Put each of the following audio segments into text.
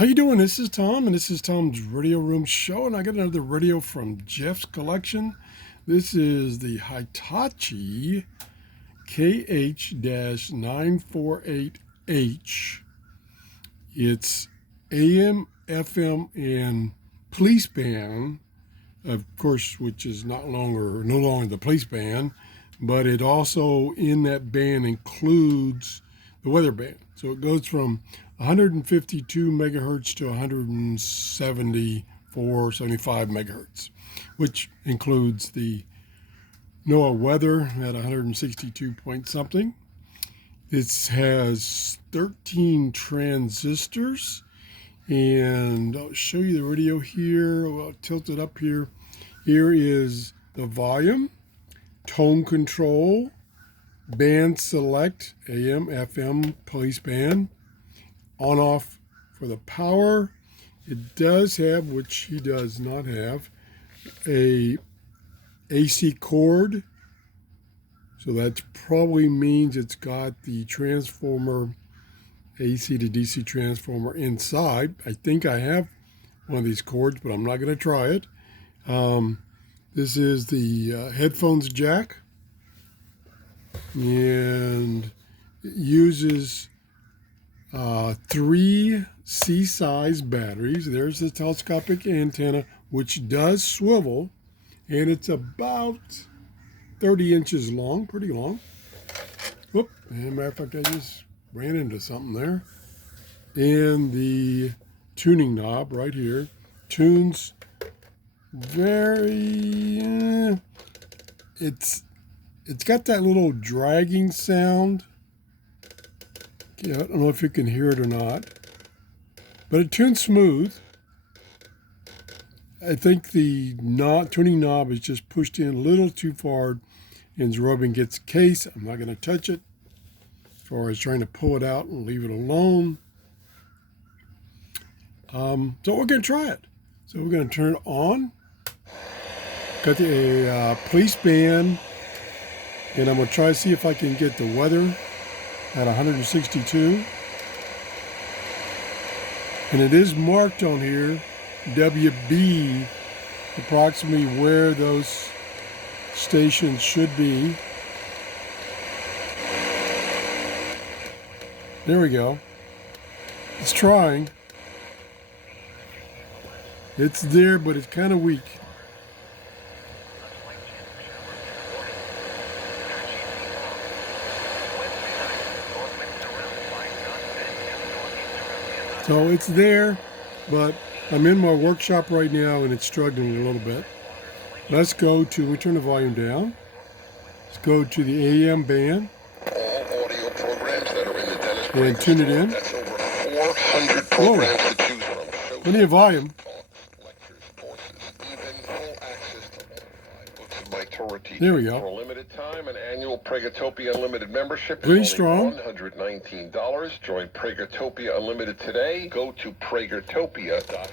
How you doing? This is Tom, and this is Tom's Radio Room Show, and I got another radio from Jeff's collection. This is the Hitachi KH-948H. It's AM, FM, and police band, of course, which is no longer the police band, but it also in that band includes the weather band. So it goes from 152 megahertz to 174, 75 megahertz, which includes the NOAA weather at 162 point something. It has 13 transistors, and I'll show you the radio here. I'll tilt it up here. Here is the volume, tone control, band select, AM, FM, police band, on off for the power. It does have, which he does not have, a AC cord. So that probably means it's got the transformer, AC to DC transformer inside. I think I have one of these cords, but I'm not going to try it. This is the headphones jack, and it uses 3 C-size batteries. There's the telescopic antenna, which does swivel, and it's about 30 inches long, pretty long. Whoop, as a matter of fact, I just ran into something there. And the tuning knob right here tunes very, it's got that little dragging sound. Yeah, I don't know if you can hear it or not, but it tunes smooth. I think the tuning knob is just pushed in a little too far and it's rubbing against the case. I'm not going to touch it as far as trying to pull it out and leave it alone. So we're going to try it. So we're going to turn it on. Got the police band, and I'm going to try to see if I can get the weather at 162. And it is marked on here, WB, approximately where those stations should be. There we go. It's trying. It's there, but it's kind of weak. So it's there, but I'm in my workshop right now and it's struggling a little bit. Let's go to, we turn the volume down. Let's go to the AM band. All audio programs that are in the Dennis and tune it in. That's over 400 programs to choose from. Plenty of volume. Lectures, courses, even full access to all 5 books of my Torah teaching. There we go. For a limited time, an annual Pragertopia Unlimited membership Pretty is strong. only $119. Join Pragertopia Unlimited today. Go to pragertopia.com.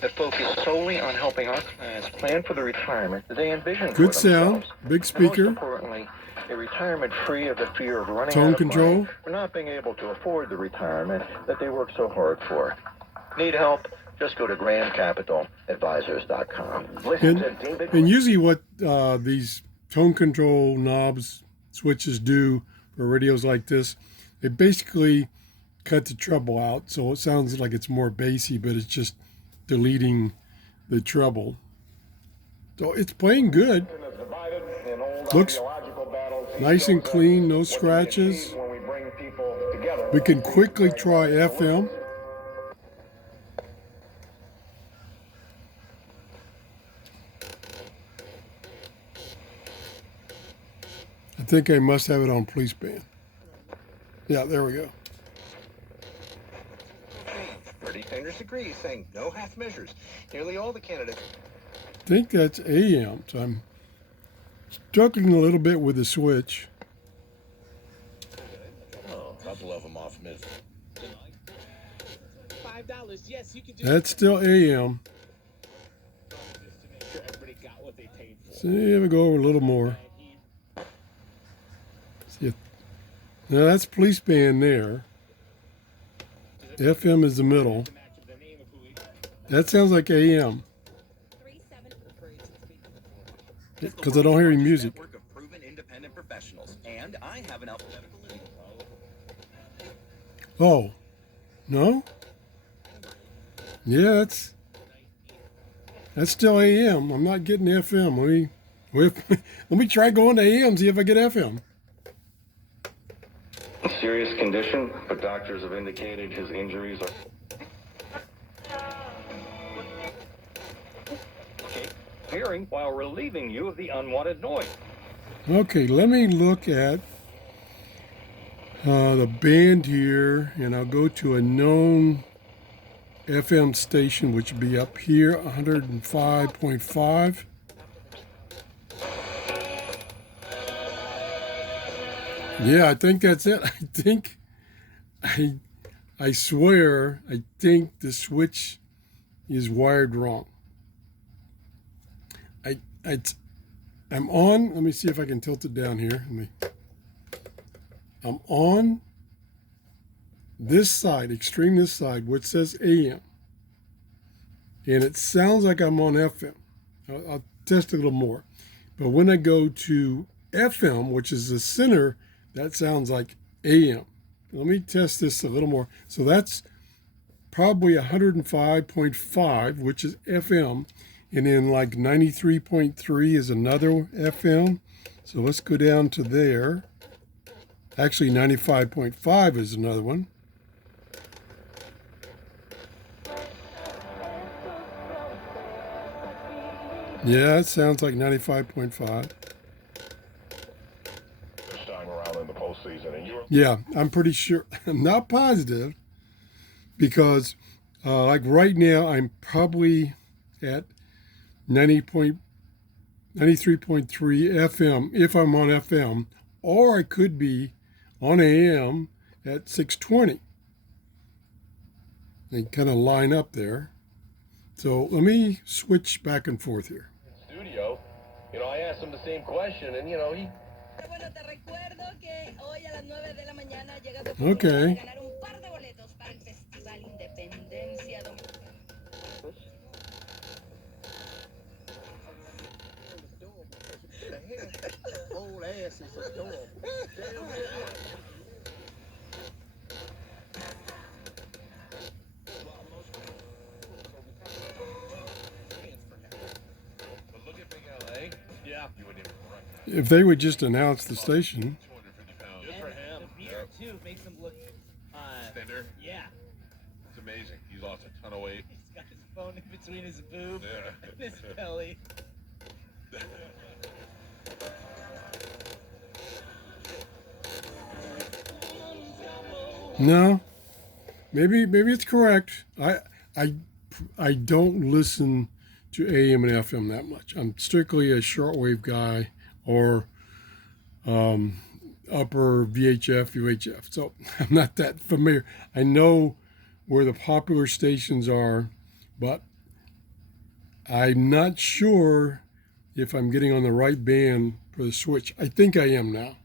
That focus solely on helping our clients plan for the retirement that they envision for Good themselves. sound, big And speaker. most importantly, a retirement free of the fear of running Tone out of control. money or not being able to afford the retirement that they work so hard for. Need help? Just go to grandcapitaladvisors.com. Listen to David. And usually what these tone control knobs, switches do for radios like this, they basically cut the treble out, so it sounds like it's more bassy, but it's just deleting the treble. So it's playing good. Looks nice and clean, no scratches. We can quickly try FM. I think I must have it on police band. Yeah, there we go. 30 dangerous degrees, saying no half measures. Nearly all the candidates. I think that's AM, so I'm struggling a little bit with the switch. Oh, a couple of them off mid. $5. Yes, you can do. That's still AM. Everybody got what they paid for. See if we go over a little more. See if, now that's police band there. FM is the middle. That sounds like AM. Because I don't hear any music. Network of proven independent professionals, and I have an alphabetical. Oh, no? Yeah, that's still AM. I'm not getting FM. Let me try going to AM, see if I get FM. Serious condition, but doctors have indicated his injuries are hearing while relieving you of the unwanted noise. Okay, let me look at the band here, and I'll go to a known FM station, which would be up here, 105.5. Yeah, I think that's it. I swear, I think the switch is wired wrong. I'm on. Let me see if I can tilt it down here. I'm on this side, extreme this side, which says AM, and it sounds like I'm on FM. I'll test it a little more, but when I go to FM, which is the center, that sounds like AM. Let me test this a little more. So that's probably 105.5, which is FM. And then like 93.3 is another FM. So let's go down to there. Actually, 95.5 is another one. Yeah, it sounds like 95.5. Yeah, I'm pretty sure. I'm not positive because like right now, I'm probably at 93.3 FM if I'm on FM, or I could be on AM at 620. They kind of line up there. So let me switch back and forth here. Studio, I asked him the same question, and he. Okay. Old ass is adorable. If they would just announce the station. Good for him. The beard too makes him look Thinner. Yeah. It's amazing. He's lost a ton of weight. He's got his phone in between his boob Yeah. and his belly. No, maybe it's correct. I don't listen to AM and FM that much. I'm strictly a shortwave guy or upper VHF, UHF. So I'm not that familiar. I know where the popular stations are, but I'm not sure if I'm getting on the right band for the switch. I think I am now.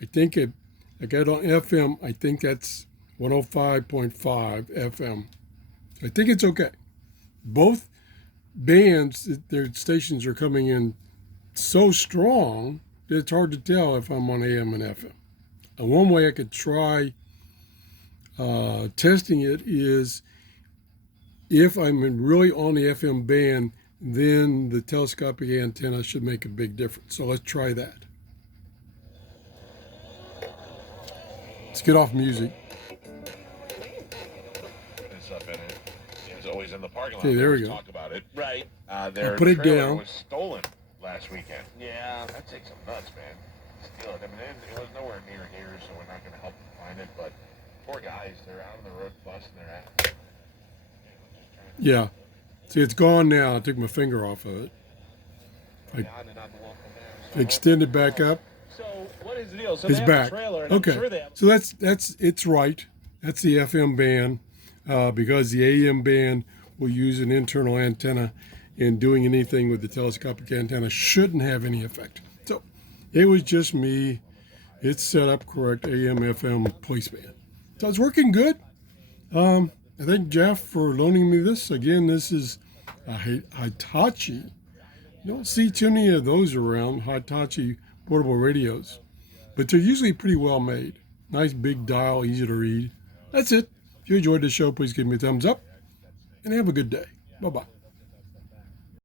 I think I got on FM. I think that's 105.5 FM. I think it's okay. Both bands, their stations are coming in so strong that it's hard to tell if I'm on AM and FM. And one way I could try testing it is if I'm really on the FM band, then the telescopic antenna should make a big difference. So let's try that. Let's get off music. It's always in the parking lot. Okay, there we go. Talk about it. Right. Their put it trailer down. was stolen last weekend. Yeah. That takes some nuts, man. Steal it. I mean, it was nowhere near here, so we're not going to help them find it. But poor guys, they're out on the road busting their ass. Yeah. See, it's gone now. I took my finger off of it. I extend it back up. So what is the deal? So It's they have back. a trailer, and I'm Okay. sure they have. So it's right. That's the FM band because the AM band will use an internal antenna, and doing anything with the telescopic antenna shouldn't have any effect. So it was just me. It's set up correct, AM, FM placeband. So it's working good. I thank Jeff for loaning me this. Again, this is a Hitachi. You don't see too many of those around, Hitachi portable radios, but they're usually pretty well made. Nice big dial, easy to read. That's it. If you enjoyed the show, please give me a thumbs up and have a good day. Bye-bye.